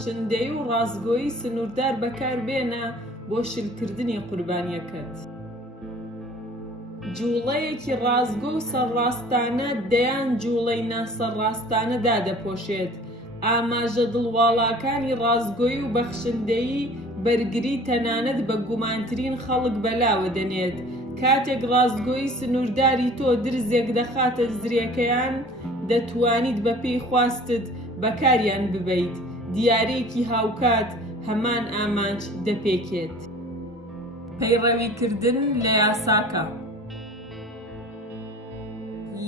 بەخشندەی و ڕازگۆیی سنووردار بەکاربێنە بۆ شلکردنی قوربانیەکەت. جوڵەیەکی ڕازگۆ و سەرڕاستانە دەیان جوڵەی ناسەرڕاستانە دادەپۆشێت. ئاماژە دڵواڵاکانی ڕازگۆیی و بەخشندەیی بەرگری تەنانەت بە گومانترین خەڵک بەلاوە دەنێت. کاتێک ڕازگۆیی سنوورداری تۆ درزێک دەخاتە زرێکەیان، دەتوانیت بە پێی خواستت بەکاریان ببەیت. دیارێکی هاوکات هەمان ئامانج دەپێکێت. پەیڕەویکردن لە یاساکە.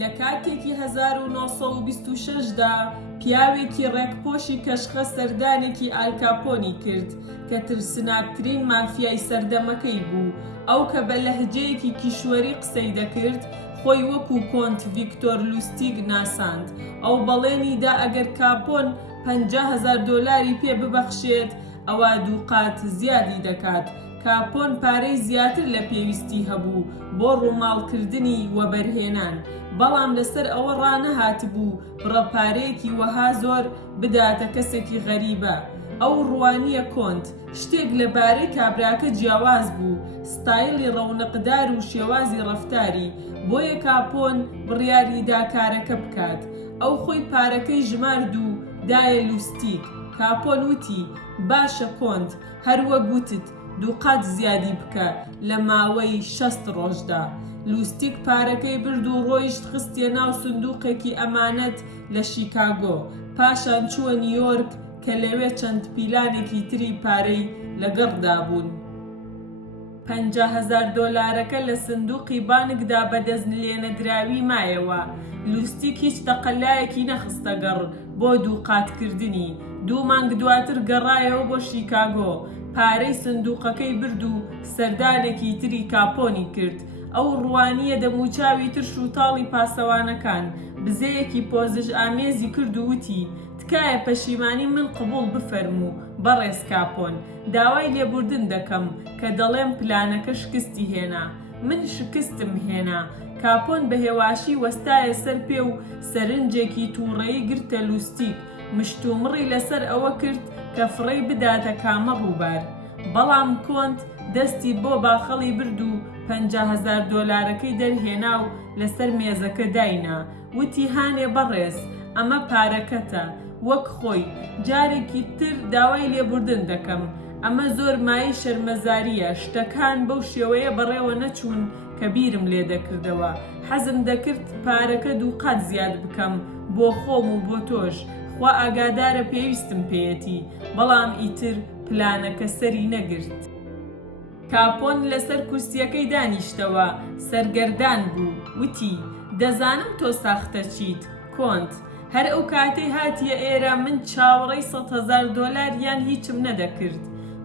لە کاتێکی 1926دا پیاوێکی ڕێکپۆشی کەشخە سەردانێکی ئالکاپۆنی کرد کە ترسناکترین مافیای سەردەمەکەی بوو. ئەو کە بە لەهجەیەکی کیشوەری قسەی دەکرد خۆی وەکو کۆنت ڤیکتۆر لوستیگ ناساند. ئەو بەڵێنیدا ئەگەر کاپۆن $50,000 پێ ببەخشێت ئەوە دووقات زیادی دەکات. کاپۆن پارەی زیاتر لە پێویستی هەبوو بۆ ڕووماڵکردنی وەبەرهێنان، بەڵام لەسەر ئەوە ڕانەهات بوو بڕەپارەیەکی وەها زۆر بداتە کەسێکی غەریبە. ئەو ڕوانیە کۆنت شتێک لەبارەی کابراکە جیاواز بوو، ستایلی ڕەونقدار و شێوازی ڕەفتاری، بۆیە کاپۆن بڕیاریدا کارەکە بکات. ئەو خۆی پارەکەی ژمارد و دایە لوستیگ. کاپۆن وتی باشە کۆنت، هەروە گوتت دووقات زیادی بکە لە ماوەی 60 ڕۆژدا. لوستیگ پارەکەی برد و ڕۆیشت خستیە ناو سندووقێکی ئەمانەت لە شیکاگۆ. پاشان چووە نیویۆرک کە لەوێ چەند پیلانێکی تری پارەی لەگەڕدا بوون. $50,000 لە سندووقی بانکدا بەدەست لێنەدراوی مایەوە. لوستیگ هیچ تەقەلایەکی نەخستە گەڕ بۆ دووقاتکردنی. 2 مانگ دواتر گەڕایەوە بۆ شیکاگۆ. پارەی سندووقەکەی برد و سەردانێکی تری کاپۆنی کرد. ئەو ڕوانیە دەموچاوی ترش و تاڵی پاسەوانەکان بزەیەکی پۆزش ئامێزی کرد و وتی تکایە پەشیمانی من قبوڵ بفەرموو بەڕێز کاپۆن. داوای لێبوردن دەکەم کە دەڵێم پلانەکە شکستی هێنا. من شکستم هێنا. کاپۆن بە هێواشی وەستایە سەر پێ و سەرنجێکی تووڕەیی گرتە لوستیگ. مشتومڕی لەسەر ئەوە کرد کە فڕێی بداتە کامە ڕووبار. بەڵام کۆنت دەستی بۆ باخەڵی برد و $50,000 دەرهێنا و لەسەر مێزەکە داینا. وتی هانێ بەڕێز، ئەمە پارەکەتە وەک خۆی. جارێکی تر داوای لێبوردن دەکەم. ئەمە زۆر مای شەرمەزاریە. شتەکان بەو شێوەیە بەڕێوە نەچوون کە بیرم لێ دەکردەوە. حەزم دەکرد پارەکە دووقات زیاد بکەم بۆ خۆم و بۆ تۆش. خوا ئاگادارە پێویستم پێیەتی، بەڵام ئیتر پلانەکە سەری نەگرت. کاپۆن لەسەر کورسیەکەی دانیشتەوە، سەرگەردان بوو. وتی دەزانم تۆ ساختە چیت کۆنت. هەر ئەو کاتەی هاتیە ئێرە من چاوەڕێی $100,000 یان هیچم نەدەکرد.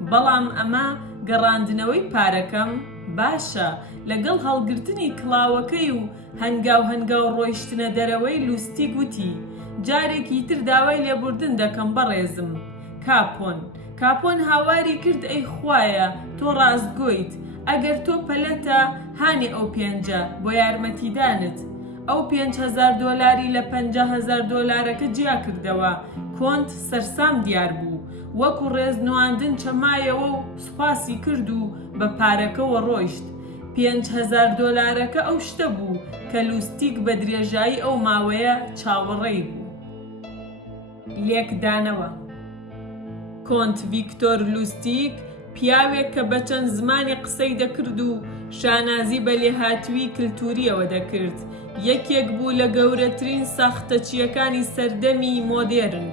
بەڵام ئەمە گەڕاندنەوەی پارەکەم باشە. لەگەڵ هەڵگرتنی کڵاوەکەی و هەنگاو ڕۆیشتنە دەرەوەی لوستیگ وتی جارێکی تر داوای لێبوردن دەکەم بەڕێزم کاپۆن هاواری کرد ئەی خوایە تۆ ڕازگۆیت. ئەگەر تۆ پەلەتە هانێ ئەو 5 بۆ یارمەتیدانت. ئەو $5,000 لە $50,000 جیا کردەوە. کۆنت سەرسام دیار بوو. وەکو ڕێزنواندن چەمایەوە و سوپاسی کرد و بە پارەکەوە ڕۆیشت. $5,000 ئەو شتە بوو کە لوستیگ بە درێژایی ئەو ماوەیە چاوەڕێی بوو. لێکدانەوە. کۆنت ڤیکتۆر لوستیگ پیاوێک کە بە چەند زمانی قسەی دەکرد و شانازی بە لێهاتووی کلتوریەوە دەکرد. یەکێک بوو لە گەورەترین ساختەچیەکانی سەردەمی مۆدێرن.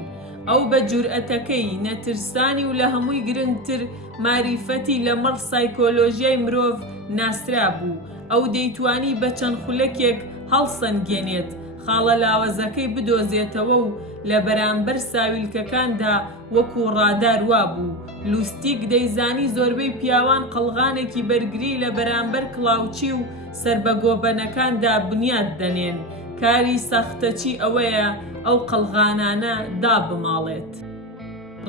ئەو بە جورئەتەکەی نەترسانی و لە هەمووی گرنگتر ماریفەتی لەمەڕ سایکۆلۆژیای مرۆڤ ناسرا بوو. ئەو دەیتوانی بە چەند خولەکێک هەڵسەنگێنێت، خاڵە لاوەزەکەی بدۆزێتەوە و لە بەرامبەر ساویلکەکاندا وەکو ڕادار وابوو. لوستیگ دەیزانی زۆربەی پیاوان قەڵغانێکی بەرگری لە بەرامبەر کڵاوچی و سربەگۆبەنەکاندا بنیاد دەنێن. کاری ساختەچی ئەوەیە ئەو قەڵغانانە دابماڵێت.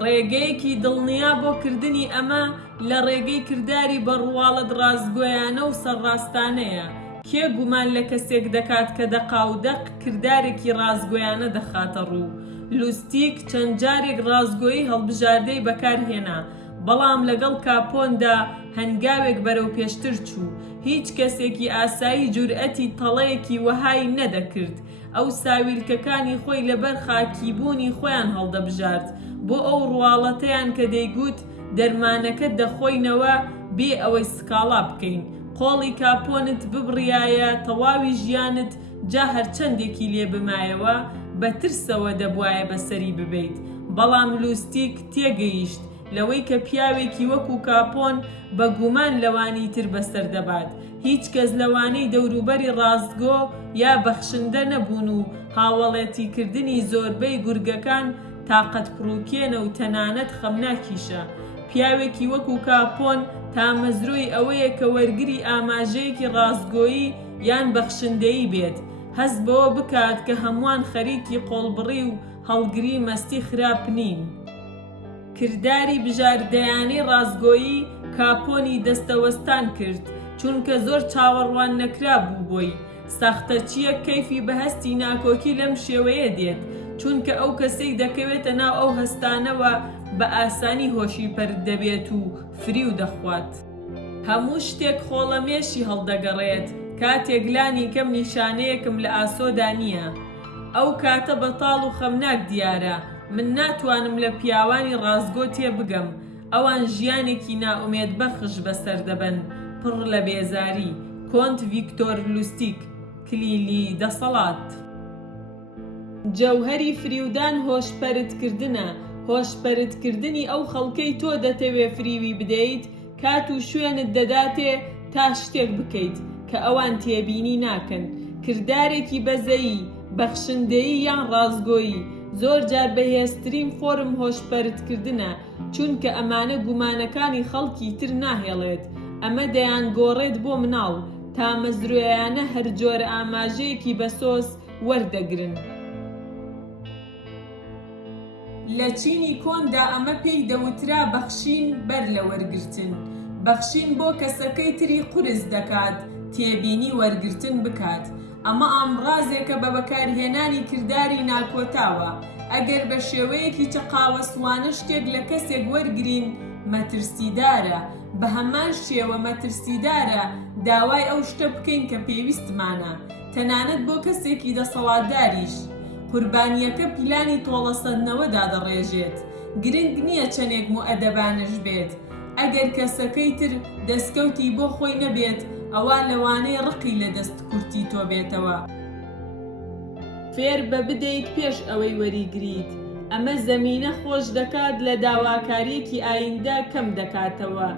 ڕێگەیەکی دڵنیا بۆ کردنی ئەمە لە ڕێگەی کردداری بەڕواڵەت ڕازگۆیانە و سەرڕاستانەیە. کێ گومان لە کەسێک دەکات کە دەقاودەق کردارێکی ڕازگۆیانە دەخاتە ڕوو. لوستیک چەند جارێک ڕازگۆیی هەڵبژاردەی بەکارهێنا، بەڵام لەگەڵ کاپۆندا هەنگاوێک بەرەو پێشتر چوو. هیچ کەسێکی ئاسایی جورئەتی تەڵەیەکی وەهای نەدەکرد ئەو ساویلکەکانی خۆی لەبەر خاکیبوونی خۆیان هەڵدەبژارد بۆ ئەو ڕواڵەتەیان کە دەیگوت دەرمانەکە دەخۆینەوە بێ ئەوەی سکاڵا بکەین. قۆڵی کاپۆنت ببڕیایە تەواوی ژیانت جا هەرچەندێکی لێ بمایەوە بە ترسەوە دەبوایە بەسەری ببیت. بەڵام لوستیک تێگەیشت لەوەی کە پیاوێکی وەکو کاپۆن بە گومان لەوانی تر بەسەر دەبات. هیچ کەس لەوانەی دەوروبەری ڕاستگۆ یا بەخشندە نەبوون و هاوڵێتیکردنی زۆربەی گورگەکان تاقەت پڕووکێنە و تەنانەت خەمناکیشە. پیاوێکی وەکو کاپۆن تامەزرۆی ئەوەیە کە وەرگری ئاماژەیەکی ڕاستگۆیی یان بەخشندەیی بێت، هەست بەوە بکات کە هەمووان خەریکی قۆڵبڕی و هەڵگری مەستی خراپ نین. کردداری بژاردەیانەی ڕاستگۆیی کاپۆنی دەستەوەستان کرد چونکە زۆر چاوەڕوان نەکرا بوو بۆی. ساختە چییە کەیفی بەهەستی ناکۆکی لەم شێوەیە دێت چونکە ئەو کەسەی دەکەوێتە ناو ئەو هەستانەوە بە ئاسانی هۆشی پەرد دەبێت و فری و دەخوات. هەموو شتێک خۆڵەمێشی هەڵدەگەڕێت کاتێک لانی کەم نیشانەیەکم لە ئاسۆدا نییە. ئەو کاتە بەتاڵ و خەمناک دیارە. من ناتوانم لە پیاوانی ڕاستگۆ تێ بگەم. ئەوان ژیانێکی نائومێدبەخش بەسەر دەبەن پڕ لە بێزاری. کۆنت ڤیکتۆر لوستیک، کلیلی دەسەڵات. جەوهەری فریودان هۆشپەرتکردنە. هۆشپەرتکردنی ئەو خەڵکەی تۆ دەتەوێ فریوی بدەیت کات و شوێنت دەداتێ تا شتێک بکەیت کە ئەوان تێبینی ناکەن. کردارێکی بەزەیی، بەخشندەیی یان ڕاستگۆیی زۆر جار بەهێزترین فۆرم هۆشپەرتکردنە چونکە ئەمانە گومانەکانی خەڵکی تر ناهێڵێت. ئەمە دەیانگۆڕێت بۆ مناڵ تا مەزرویانە هەر جۆرە ئاماژەیەکی بەسۆس وەردەگرن. لە چینی کۆندا ئەمە پێی دەوترا بەخشین بەر لە وەرگرتن. بەخشین بۆ کەسەکەی تری قورس دەکات تێبینی وەرگرتن بکات. ئەمە ئامڕازێکە بە بەکارهێنانی کردداری ناکۆتاوە. ئەگەر بە شێوەیەکی چقاوەسوانە شتێک لە کەسێک وەرگرین مەترسیدارە. بە هەمان شێوە مەترسیدارە داوای ئەو شتە بکەین کە پێویستمانە، تەنانەت بۆ کەسێکی دەسەڵاتداریش. قوربانیەکە پیلانی تۆڵەسەندنەوەدا دەڕێژێت. گرنگ نییە چەندێک مؤەدەبانش بێت. ئەگەر کەسەکەی تر دەستکەوتی بۆ خۆی نەبێت ئەوە لەوانەیە ڕقی لە دەست کورتی تۆ بێتەوە. فێر بە بدەیت پێش ئەوەی وەریگریت. ئەمە زەمینە خۆش دەکات لە داواکاریەکی ئایندە کەم دەکاتەوە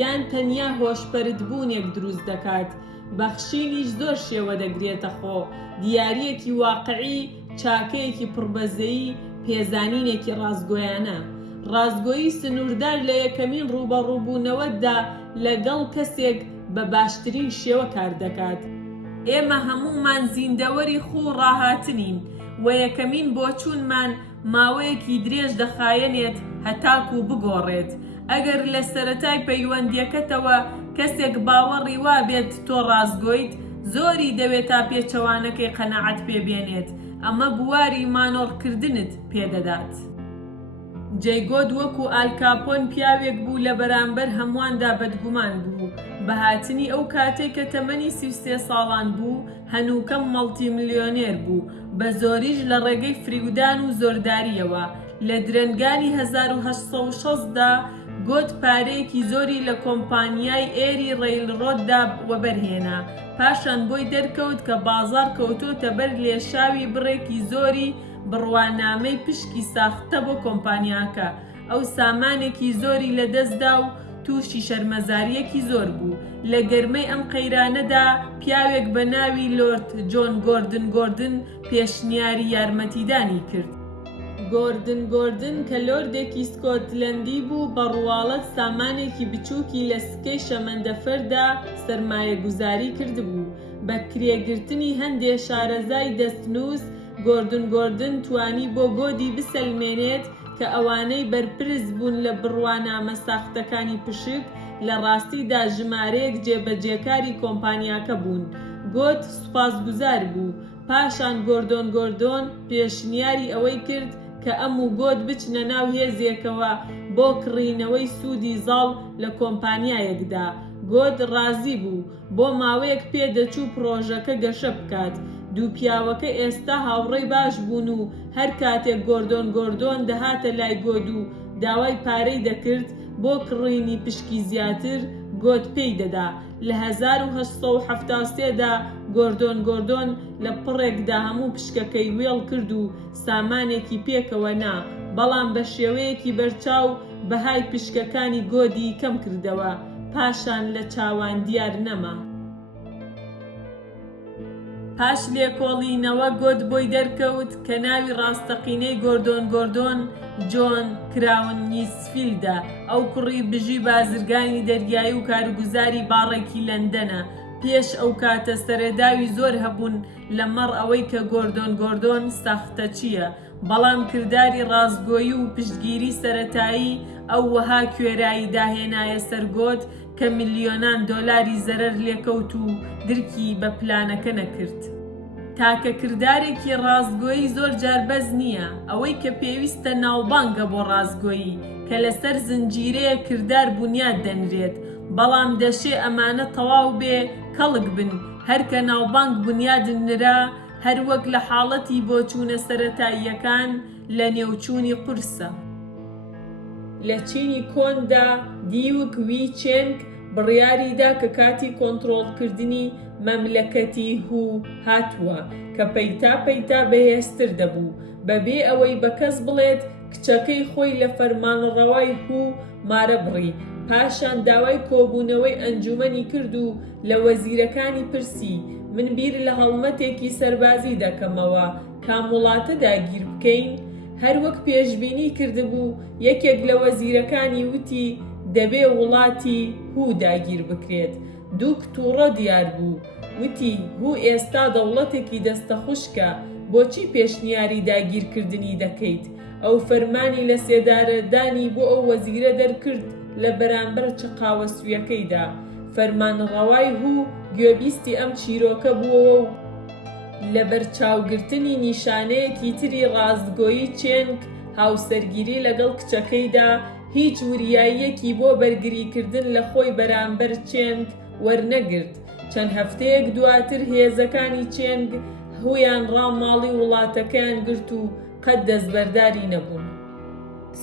یان تەنیا هۆشپەرتبوونێک دروست دەکات. بەخشینیش زۆر شێوە دەگرێتە خۆ. دیاریەکی واقعی، چاکەیەکی پڕبەزەیی، پێزانینێکی ڕاستگۆیانە. ڕاستگۆیی سنووردار لە یەکەمین ڕوبەڕووبوونەوەدا لەگەڵ کەسێک بە باشترین شێوە کار دەکات. ئێمە هەموومان زیندەوەری خوو ڕاهاتنین و یەکەمین بۆچوونمان ماوەیەکی درێژ دەخایەنێت هەتاکو بگۆڕێت. ئەگەر لە سەرەتای پەیوەندیەکەتەوە کەسێک باوەڕی وا بێت تۆ ڕاستگۆیت زۆری دەوێت تا پێچەوانەکەی قەنەعەت پێبێنێت. ئەمە بواری مانۆڕکردنت پێدەدات. جەیگۆد وەکو ئال کاپۆن پیاوێک بوو لە بەرامبەر هەموواندا بەدگومان بوو. بە هاتنی ئەو کاتێک کە تەمەنی 33 ساڵان بوو هەنووکەم مەڵتی ملیۆنێر بوو، بە زۆریش لە ڕێگەی فریودان و زۆرداریەوە. لە درەنگانی 1860دا گۆت پارەیەکی زۆری لە کۆمپانیای ئێری ڕێیلڕۆددا وەبەرهێنا. پاشان بۆی دەرکەوت کە بازاڕ کەوتۆتە بەر لێشاوی بڕێکی زۆری بڕوانامەی پشکی ساختە بۆ کۆمپانیاکە. ئەو سامانێکی زۆری لەدەستدا و تووشی شەرمەزاریەکی زۆر بوو. لە گەرمەی ئەم قەیرانەدا پیاوێک بە ناوی لۆرد جۆن گۆردن پێشنیاری یارمەتیدانی کرد. گۆردن کە لۆردێکی سکۆتلەندی بوو بە ڕواڵەت سامانێکی بچووکی لە سکەی شەمەندەفەردا سەرمایە گوزاری کردبوو. بە کرێگرتنی هەندێک شارەزای دەستنووس گۆردن توانی بۆ گۆدی بسەلمێنێت کە ئەوانەی بەرپرس بوون لە بڕوانامە ساختەکانی پشک لە ڕاستیدا ژمارەیەک جێبەجێکاری کۆمپانیاکە بوون. گۆت سوپاسگوزار بوو. پاشان گۆردۆن پێشنیاری ئەوەی کرد کە ئەم و گۆت بچنە ناو هێزێکەوە بۆ کڕینەوەی سوودی زاڵ لە کۆمپانیایەکدا. گۆت ڕازی بوو بۆ ماوەیەک پێدەچوو پرۆژەکە گەشە بکات. دوو پیاوەکە ئێستا هاوڕێی باش بوون و هەر کاتێک گۆردۆن دەهاتە لای گۆت و داوای پارەی دەکرد بۆ کڕینی پشکی زیاتر، گۆت پێی دەدا. لە 1873دا گۆردۆن لە پڕێکدا هەموو پشکەکەی وێڵ کرد و سامانێکی پێکەوە نا، بەڵام بە شێوەیەکی بەرچاو بەهای پشکەکانی گۆدی کەم کردەوە، پاشان لە چاوان دیار نەما. پاش لێکۆڵینەوە گۆت بۆی دەرکەوت کە ناوی ڕاستەقینەی گۆردۆن جۆن کراونیسفیلدە، ئەو کوڕی بژی بازرگانی دەریایی و کارگوزاری باڕێکی لەندەنە. پێش ئەو کاتە سەرێداوی زۆر هەبوون لەمەڕ ئەوەی کە گۆردۆن ساختە چییە، بەڵام کردداری ڕازگۆیی و پشتگیری سەرەتایی ئەو وەها کوێرایی داهێنایە سەر گۆت کە ملیۆنان دۆلاری زەرەر لێکەوت و درکی بە پلانەکە نەکرد. تاکە کردارێکی ڕازگۆیی زۆر جاربەز نییە، ئەوەی کە پێویستە ناوبانگە بۆ ڕازگۆیی کە لەسەر زنجیرەیە کردار بنیاد دەنرێت، بەڵام دەشێ ئەمانە تەواو بێ کەڵک بن. هەرکە ناوبانگ بنیاد نرا، هەر وەک لە حاڵەتی بۆچوونە سەرەتاییەکان لە نێوچوونی قورسە. لە چینی کۆندا دیوک وی چێنگ بڕیاریدا کە کاتی کۆنتڕۆڵکردنی مەملەکەتی هوو هاتووە کە پەیتا بەهێزتر دەبوو، بەبێ ئەوەی بە کەس بڵێت کچەکەی خۆی لە فەرمانڕەوای هوو مارە بڕی. پاشان داوای کۆبوونەوەی ئەنجومەنی کرد و لە وەزیرەکانی پرسی: من بیر لە هەڵمەتێکی سەربازی دەکەمەوە، کام وڵاتە داگیر بکەین؟ هەر وەک پێشبینی کردبوو، یەکێک لە وەزیرەکانی وتی دەبێ وڵاتی هوو داگیر بکرێت. دوو تووڕە دیار بوو، وتی هوو ئێستا دەوڵەتێکی دەستە خوشکە، بۆچی پێشنیاری داگیرکردنی دەکەیت؟ ئەو فەرمانی لە سێدارەدانی بۆ ئەو وەزیرە دەرکرد لە بەرامبەر چقاوە سویەکەیدا. فەرمانڕەوای هوو گوێبیستی ئەم چیرۆکە بووەوە و لە بەرچاوگرتنی نیشانەیەکی تری ڕازگۆیی چێنگ هاوسەرگیری لەگەڵ کچەکەیدا هیچ وریاییەکی بۆ بەرگریکردن لە خۆی بەرامبەر چێنگ وەرنەگرت. چەند هەفتەیەک دواتر هێزەکانی چێنگ هویان ڕاماڵی وڵاتەکەیان گرت و قەت دەستبەرداری نەبوون.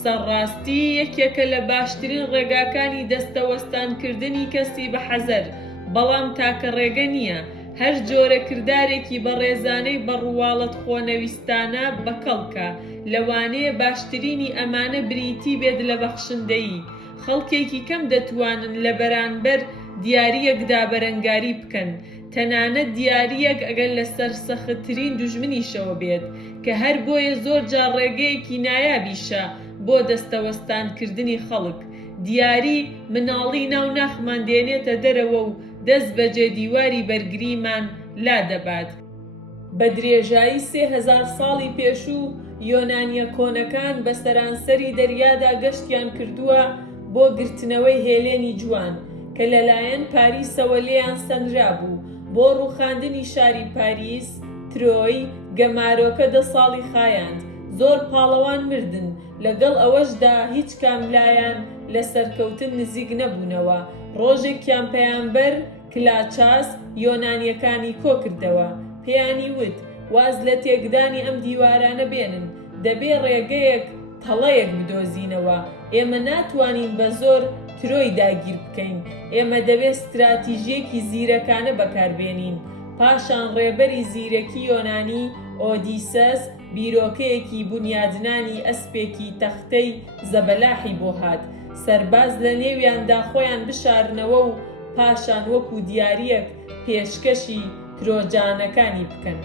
سەرڕاستی یەکێکە لە باشترین ڕێگاکانی دەستەوەستانکردنی کەسی بە حەزەر، بەڵام تاکە ڕێگە نییە. هەر جۆرە کردارێکی بە ڕێزانەی بەڕواڵەت خۆنەویستانە بەکەڵکە، لەوانەیە باشترینی ئەمانە بریتی بێت لە بەخشندەیی. خەڵکێکی کەم دەتوانن لە بەرانبەر دیاریەکدا بەرەنگاری بکەن، تەنانەت دیاریەک ئەگەر لە سەرسەختترین دوژمنیشەوە بێت، کە هەر بۆیە زۆر جار ڕێگەیەکی نایابیشە بۆ دەستەوەستانکردنی خەڵک. دیاری مناڵی ناو ناخمان دێنێتە دەرەوە و دەست بەجێ دیواری بەرگریمان لا دەبات. بە درێژایی 3000 ساڵی پێشوو یۆنانیە کۆنەکان بە سەرانسەری دەریادا گەشتیان کردووە بۆ گرتنەوەی هێلێنی جوان کە لەلایەن پاریسەوە لێیان سەنرا بوو. بۆ ڕووخاندنی شاری پاریس، ترۆی گەمارۆکە 10 ساڵی خایاند. زۆر پاڵەوان مردن، لەگەڵ ئەوەشدا هیچ کاملایان لە سەرکەوتن نزیک نەبوونەوە. ڕۆژێکیان پەیامبەر کلاچاس یۆنانیەکانی کۆ کردەوە، پێیانی وت واز لە تێکدانی ئەم دیوارانە بێنن، دەبێ ڕێگەیەک تەڵەیەک بدۆزینەوە. ئێمە ناتوانین بە زۆر ترۆی داگیر بکەین، ئێمە دەبێت استراتیژیەکی زیرەکانە بەکاربێنین. پاشان ڕێبەری زیرەکی یۆنانی ئۆدیسەس بیرۆکەیەکی بنیادنانی ئەسپێکی تەختەی زەبەلاحی بۆ هات. سەرباز لە نێویاندا خۆیان بشارنەوە و پاشان وەکو دیاریەک پێشکەشی ترۆجانەکانی بکەن.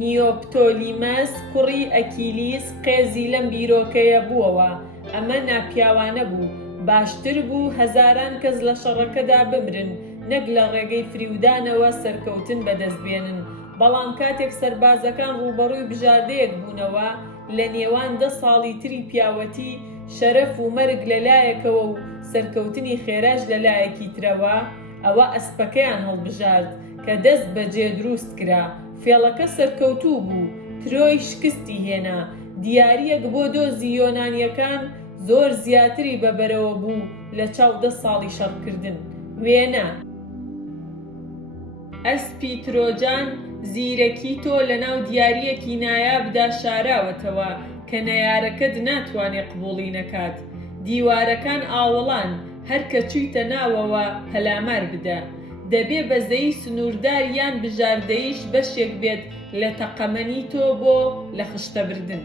نیۆپتۆلیمەس کوڕی ئەکیلیس قێزی لەم بیرۆکەیە بووەوە. ئەمە ناپیاوانە بوو، باشتر بوو هەزاران کەس لە شەڕەکەدا بمرن نەک لە ڕێگەی فریودانەوە سەرکەوتن بەدەستبێنن. بەڵام کاتێک سەربازەکان ڕوبەڕووی بژاردەیەک بوونەوە لە نێوان 10 ساڵی تری پیاوەتی، شەرەف و مەرگ لەلایەکەوە و سەرکەوتنی خێراش لەلایەکی ترەوە، ئەوە ئەسپەکەیان هەڵبژارد کە دەست بەجێ دروست کرا. فێڵەکە سەرکەوتوو بوو، ترۆی شکستی هێنا. دیاریەک بۆ دۆزی یۆنانیەکان زۆر زیاتری بەبەرەوە بوو لە چاو 10 ساڵی شەڕکردن. وێنە ئەسپی ترۆجان زیرەکی تۆ لەناو دیاریەکی نایابدا شاراوەتەوە کە نەیارەکەت ناتوانێت قبوڵی نەکات. دیوارەکان ئاوەڵان، هەر کە چوویتە ناوەوە هەلامار بدە. دەبێ بەزەی سنووردار یان بژاردەیش بەشێک بێت لە تەقەمەنی تۆ بۆ لە خشتەبردن.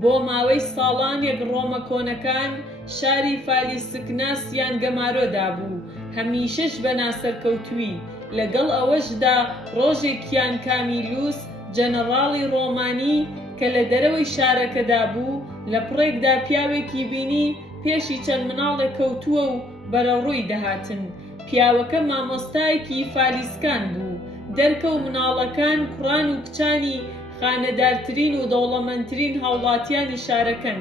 بۆ ماوەی ساڵانێک ڕۆمە کۆنەکان شاری فالیسکناس یان گەمارۆدا بوو، هەمیشەش بە ناسەرکەوتووی. لەگەڵ ئەوەشدا ڕۆژێکیان کامیلوس جەنەڕاڵی ڕۆمانی کە لە دەرەوەی شارەکەدا بوو لە پڕێکدا پیاوێکی بینی پێشی چەند مناڵێک کەوتووە و بەرەڕووی دەهاتن. پیاوەکە مامۆستایەکی فالیسکان بوو. دەرکە و مناڵەکان کوڕان و کچانی خانەدارترین و دەوڵەمەندترین هاوڵاتیانی شارەکەن.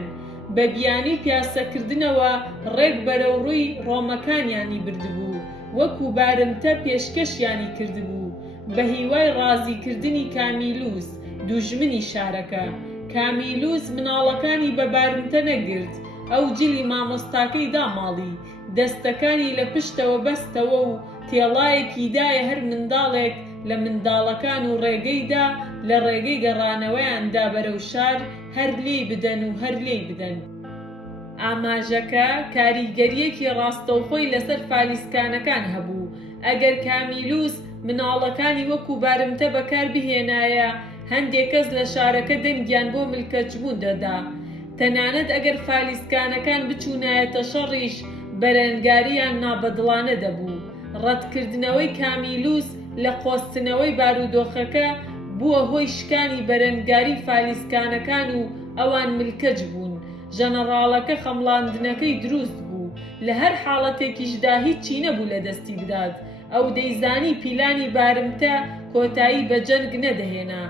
بە بیانی پیاسەکردنەوە ڕێک بەرەوڕووی ڕۆمەکانیانی بردبوو، وەکو بارمتە پێشکەشیانی کردبوو بە هیوای ڕازیکردنی کامیلوس دوژمنی شارەکە. کامیلوس مناڵەکانی بە بارمتە نەگرت، ئەو جلی مامۆستاکەی داماڵی، دەستەکانی لە پشتەوە بەستەوە و تێڵایەکی دایە هەر منداڵێک لە منداڵەکان و ڕێگەیدا لە ڕێگەی گەڕانەوەیاندا بەرەو شار هەر لێی بدەن و هەر لێی بدەن. ئاماژەکە کاریگەریەکی ڕاستەوخۆی لەسەر فالیسکانەکان هەبوو. ئەگەر کامیلوس مناڵەکانی وەکو بارمتە بەکار بهێنایە، هەندێک کەس لە شارەکە دەنگیان بۆ ملکەچبوون دەدا. تەنانەت ئەگەر فالیسکانەکان بچوونایەتە شەڕیش، بەرەنگاریان نابەدڵانە دەبوو. ڕەتکردنەوەی کامیلوس لە قۆستنەوەی بارودۆخەکە بووە هۆی شکانی بەرەنگاری فالیسکانەکان و ئەوان ملکەج بوون. ژەنەڕاڵەکە خەمڵاندنەکەی دروست بوو، لە هەر حاڵەتێکیشدا هیچی نەبوو لە دەستی بدات. ئەو دەیزانی پیلانی بارمتە کۆتایی بە جەنگ نەدەهێنا،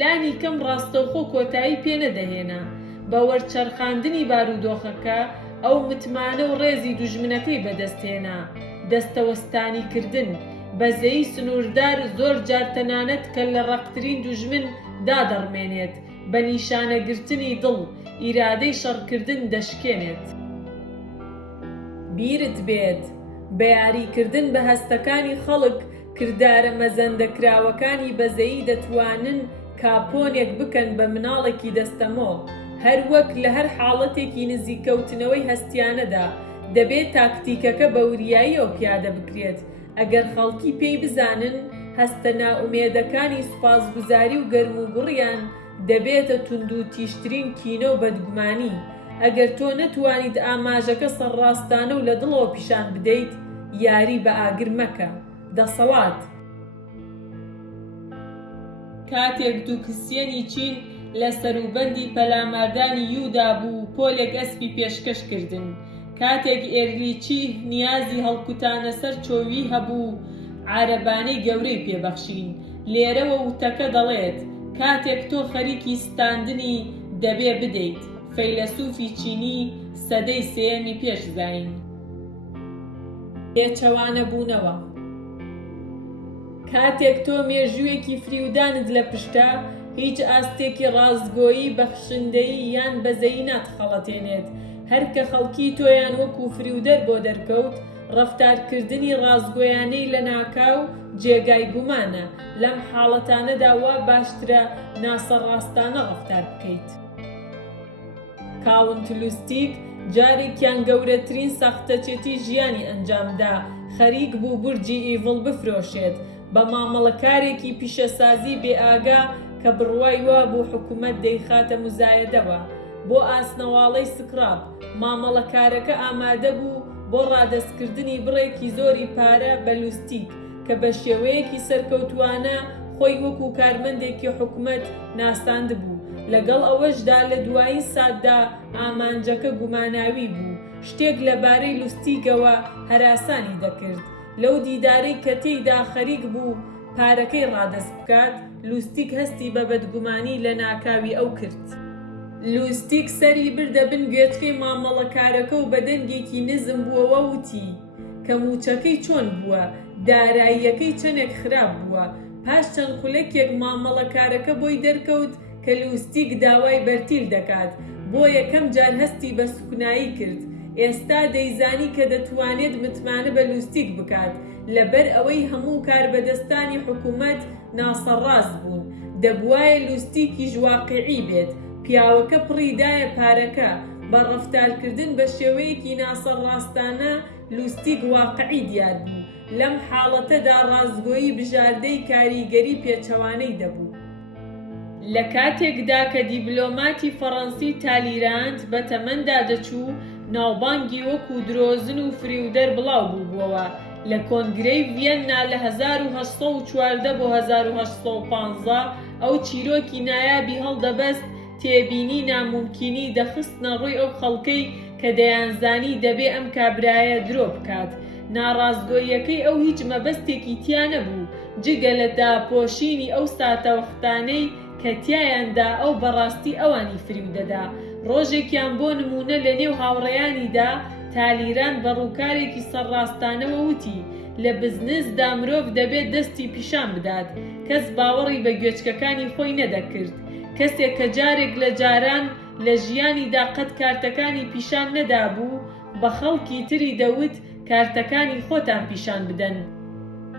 لانی کەم ڕاستەوخۆ کۆتایی پێ نەدەهێنا. بە وەرچەرخاندنی بارودۆخەکە ئەو متمانە و ڕێزی دوژمنەکەی بەدەستهێنا. دەستەوەستانیکردن بەزەی سنووردار زۆر جار تەنانەت کە لە ڕەقترین دوژمن دادەڕمێنێت، بە نیشانەگرتنی دڵ ئیرادەی شەڕکردن دەشکێنێت. بیرت بێت بە یاریکردن بە هەستەکانی خەڵک کردارە مەزەندەکراوەکانی بەزەیی دەتوانن کاپۆنێک بکەن بە مناڵێکی دەستەمۆ. هەر وەک لە هەر حاڵەتێکی نزیکەوتنەوەی هەستیانەدا دەبێت تاکتیکەکە بە وریاییەوە پیادە بکرێت. ئەگەر خەڵکی پێی بزانن هەستە نائومێدەکانی سوپاسگوزاری و گەرموگوڕیان دەبێتە توند و تیشترین کینە و بەدگومانی. ئەگەر تۆ نەتوانیت ئاماژەکە سەرڕاستانە و لە دڵەوە پیشان بدەیت، یاری بە ئاگر مەکە. دەسەڵات کاتێک دوو کسێنی چین لە سەروبەندی پەلاماردانی یودا بوو، پۆلێک ئەسپی پێشکەش کردن. کاتێک ئێرلیچی نیازی هەڵکوتانە سەر چۆوی هەبوو، عارەبانەی گەورەی پێبەخشین. لێرەوە وتەکە دەڵێت کاتێک تۆ خەریکی ستاندنی دەبێ بدەیت. فەیلسوفی چینی سەدەی سێیەمی پێشزاین. پێچەوانە بوونەوە کاتێک تۆ مێژوویەکی فریودانت لە پشتە، هیچ ئاستێکی ڕازگۆیی بەخشندەیی یان بەزەیی ناتخەڵەتێنێت. هەر کە خەڵکی تۆیان وەکو فریودەر بۆ دەرکەوت، ڕەفتارکردنی ڕازگۆیانەی لە ناکاو جێگای گومانە. لەم حاڵەتانەدا وا باشترە ناسەڕاستانە ڕەفتار بکەیت. کاونت لوستیک جارێکیان گەورەترین سەختەچێتی ژیانی ئەنجامدا، خەریک بوو بورجی ئیڤڵ بفرۆشێت بە مامەڵەکارێکی پیشەسازی بێئاگا کە بڕوای وا بوو حکوومەت دەیخاتە مزایەدەوە. بۆ ئاسنەواڵەی سکراب مامەڵەکارەکە ئامادە بوو بۆ ڕادەستکردنی بڕێکی زۆری پارە بە لوستیک کە بە شێوەیەکی سەرکەوتوانە خۆی وەکو کارمەندێکی حکوومەت ناساند بوو. لەگەڵ ئەوەشدا لە دوایین ساتدا ئامانجەکە گوماناوی بوو، شتێک لەبارەی لوستیکەوە هەراسانی دەکرد. لەو دیدارەی کە تێیدا خەریک بوو پارەکەی ڕادەست بکات، لوستیک هەستی بە بەدگومانی لە ناکاوی ئەو کرد. لوستیک سەری بردە بن گوێچکەی مامەڵەکارەکە و بەدەنگێکی نزم بووەوە وتی کە موچەکەی چۆن بووە، داراییەکەی چەندێک خراپ بووە، پاش چەند خولەکێک مامەڵەکارەکە بۆی دەرکەوت کە لوستیک داوای بەرتیل دەکات، بۆ یەکەم جار هەستی بە سوکنایی کرد. ئێستا دەیزانی کە دەتوانێت متمانە بە لوستیک بکات، لەبەر ئەوەی هەموو کاربەدەستانی حکوومەت ناسەڕاست بوون. دەبوایە لوستیکیش واقیعی بێت. پیاوەکە پڕیدایە پارەکە. بە ڕەفتارکردن بە شێوەیەکی ناسەڕاستانە لوستیک واقیعی دیار بوو. لەم حاڵەتەدا ڕازگۆیی بژاردەی کاریگەری پێچەوانەی دەبوو. لە کاتێکدا کە دیبلۆماتی فەڕەنسی تالیراند بە تەمەندا دەچوو، ناوبانگی وەکو درۆزن و فریودەر بڵاو بووبووەوە. لە کۆنگرەی ڤیەنا لە 1814 بۆ 1815 ئەو چیرۆکی نایابی هەڵدەبەست، تێبینی ناممکینی دەخستنە ڕووی ئەو خەڵکەی کە دەیانزانی دەبێ ئەم کابرایە درۆ بکات. ناڕازگۆییەکەی ئەو هیچ مەبەستێکی تیا نەبوو جگە لە داپۆشینی ئەو ساتەوەختانەی کە تیایاندا ئەو بەڕاستی ئەوانی فریودەدا. ڕۆژێکیان بۆ نمونە لە نێو هاوڕێیانیدا تالیران بە ڕووکارێکی سەرڕاستانەوە وتی لە بزنسدا مرۆڤ دەبێت دەستی پیشان بدات. کەس باوەڕی بە گوێچکەکانی خۆی نەدەکرد. کەسێک کە جارێک لە جاران لە ژیانیدا قەت کارتەکانی پیشان نەدابوو بە خەڵکی تری دەوت کارتەکانی خۆتان پیشان بدەن.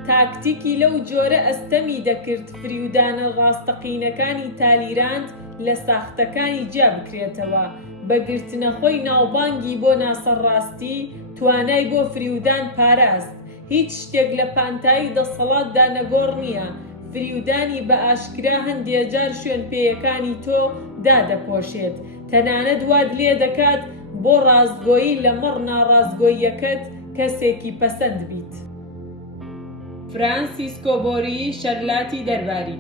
تاکتیکی لەو جۆرە ئەستەمی دەکرد فریودانە ڕاستەقینەکانی تالیراند لە ساختەکانی جیا بکرێتەوە. بەگرتنە خۆی ناوبانگی بۆ ناسەڕاستی توانای بۆ فریودان پاراست. هیچ شتێک لە پانتایی دەسەڵاتدا نەگۆڕ نییە. فریودانی بە ئاشکرا هەندێجار شوێن پێیەکانی تۆ دادەپۆشێت، تەنانەت واد لێ دەکات بۆ ڕازگۆیی لەمەڕ ناڕازگۆییەکەت کەسێکی پەسەند بیت. فرانسیسکۆ بۆری، شەرلاتی دەرباری.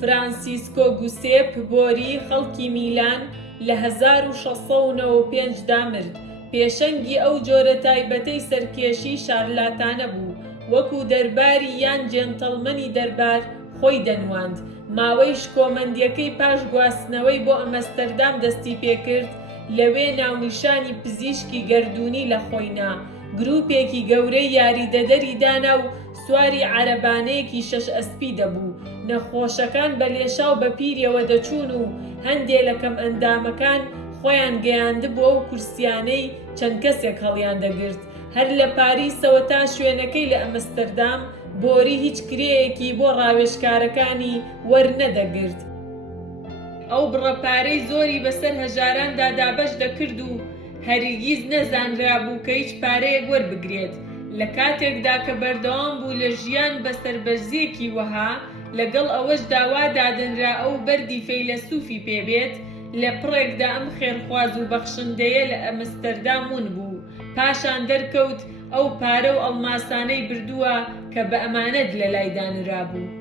فرانسیسکۆ گوسێپ بۆری خەڵکی میلان لە 1695 دا مرد. پێشەنگی ئەو جۆرە تایبەتەی سەرکێشی شارلاتانە بوو، وەکو دەرباری یان جێنتڵمەنی دەربار خۆی دەنواند. ماوەی شکۆمەندیەکەی پاش گواستنەوەی بۆ ئەمەستەردام دەستی پێکرد، لەوێ ناونیشانی پزیشکی گەردوونی لە خۆینا. گروپێکی گەورەی یاریدەدەری دانا و سواری عەرەبانەیەکی 6 ئەسپی دەبوو. نەخۆشەکان بە لێشاو بە پیرەوە دەچوون و هەندێک لە کەم ئەندامەکان خۆیان گەیاندبووە و کورسیانەی چەند کەسێک هەڵیان دەگرت. هەر لە پاریسەوە تا شوێنەکەی لە ئەمستەردام بۆری هیچ کرێیەکی بۆ ڕاوێژکارەکانی وەرنەدەگرت. ئەو بڕەپارەی زۆری بەسەر هەژاراندا دابەش دەکرد و هەرگیز نەزانرابوو کە هیچ پارەیەک وەربگرێت. لە کاتێکدا کە بەردەوام بوو لە ژیان بەسەربەرزیەکی وەها، لەگەڵ ئەوەش داوا دادنرا ئەو بەردی فەیلسوفی پێبێت، لە پڕێکدا ئەم خێرخواز و بەخشندەیە لە ئەمستەردام ون بوو. پاشان دەرکەوت ئەو پارە و ئەڵماسانەی بردووە کە بە ئەمانەت لە لای دانرابوو.